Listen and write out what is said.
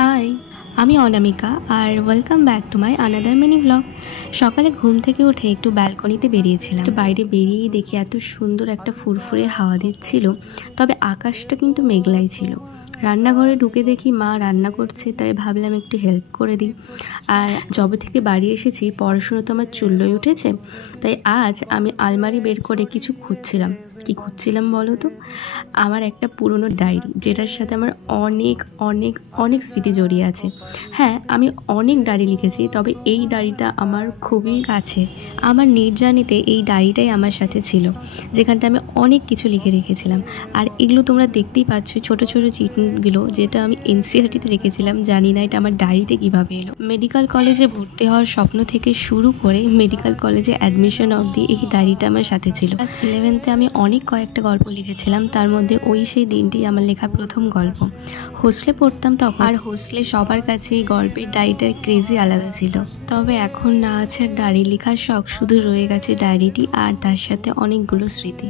High, আমি অনামিকা আর welcome back to my another mini vlog. সকালে ঘুম থেকে উঠে একটু ব্যালকনিতে বেরিয়েছিলাম। বাইরে বেরিয়েই দেখি এত সুন্দর একটা ফুরফুরে হাওয়া দিচ্ছিল, তবে আকাশটা কিন্তু মেঘলাই ছিল। রান্নাঘরে ঢুকে দেখি মা রান্না করছে, তাই ভাবলাম একটু হেল্প করে দিই। আর যবে থেকে বাড়ি এসেছি পড়াশুনো তো আমার চুলোয় উঠেছে, তাই আজ আমি আলমারি বের করে কিছু খুঁজছিলাম। কি খুঁজছিলাম বলো তো? আমার একটা পুরনো ডায়েরি, যেটার সাথে আমার অনেক অনেক অনেক স্মৃতি জড়িয়ে আছে। হ্যাঁ, আমি অনেক ডায়েরি লিখেছি, তবে এই ডায়েরিটা আমার খুবই কাছে। আমার নির্জানিতে এই ডায়েরিটাই আমার সাথে ছিল, যেখানটা আমি অনেক কিছু লিখে রেখেছিলাম। আর এগুলো তোমরা দেখতেই পাচ্ছ, ছোট ছোট চিঠগুলো, যেটা আমি এনসিইআরটিতে রেখেছিলাম। জানি না এটা আমার ডায়েরিতে কীভাবে এলো। মেডিকেল কলেজে ভর্তি হওয়ার স্বপ্ন থেকে শুরু করে মেডিকেল কলেজে অ্যাডমিশন অবধি এই ডায়েরিটা আমার সাথে ছিল। ক্লাস 11তে আমি কয়েকটা গল্প লিখেছিলাম, তার মধ্যে সেই দিনটি আমার লেখা প্রথম গল্প। হোস্টেলে পড়তাম তখন, আর হোস্টেলে সবার কাছে এই গল্পের ডায়েরিটার ক্রেজি আলাদা ছিল। তবে এখন না আছে আর ডায়েরি লেখার শখ, শুধু রয়ে গেছে ডায়েরিটি আর তার সাথে অনেকগুলো স্মৃতি।